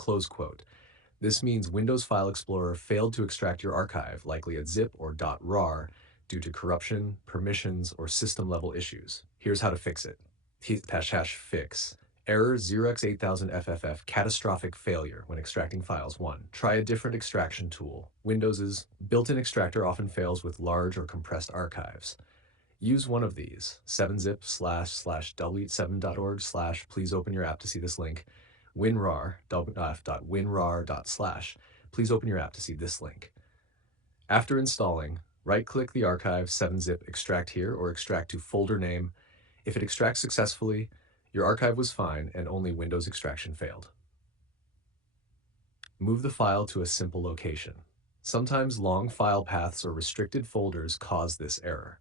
close quote. This means Windows File Explorer failed to extract your archive, likely a zip or .rar, due to corruption, permissions, or system-level issues. Here's how to fix it. #fix. Error 0x8000FFF catastrophic failure when extracting files. 1. Try a different extraction tool. Windows's built-in extractor often fails with large or compressed archives. Use one of these, 7zip //w7.org/ please open your app to see this link, WinRAR.winrar./ please open your app to see this link. After installing, right-click the archive 7zip extract here or extract to folder name. If it extracts successfully, your archive was fine and only Windows extraction failed. Move the file to a simple location. Sometimes long file paths or restricted folders cause this error.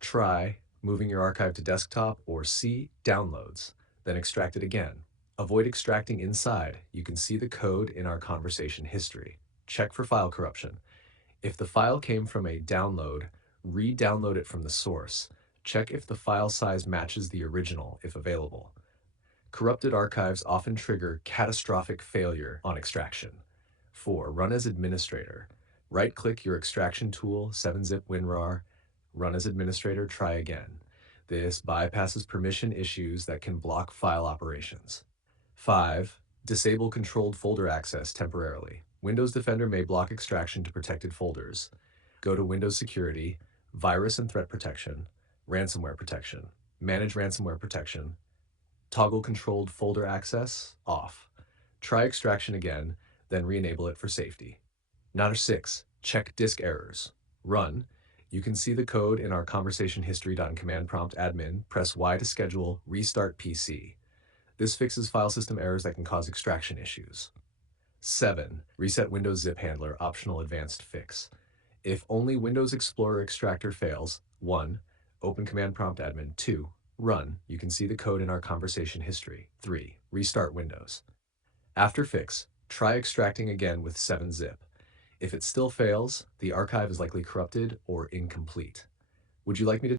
Try moving your archive to desktop or C, downloads, then extract it again. Avoid extracting inside. You can see the code in our conversation history. Check for file corruption. If the file came from a download, re-download it from the source. Check if the file size matches the original, if available. Corrupted archives often trigger catastrophic failure on extraction. 4. Run as administrator. Right-click your extraction tool, 7zip WinRAR, run as administrator, try again. This bypasses permission issues that can block file operations. 5. Disable controlled folder access temporarily. Windows Defender may block extraction to protected folders. Go to Windows Security, Virus and Threat Protection, Ransomware Protection, Manage Ransomware Protection, toggle controlled folder access, off. Try extraction again, then re-enable it for safety. 6. Check disk errors. Run. You can see the code in our conversation history. Command prompt admin, press Y to schedule restart PC. This fixes file system errors that can cause extraction issues. 7. Reset Windows zip handler, optional advanced fix. If only Windows Explorer extractor fails, 1. Open command prompt admin. 2. Run. You can see the code in our conversation history. 3. Restart Windows. After fix, try extracting again with 7zip. If it still fails, the archive is likely corrupted or incomplete. Would you like me to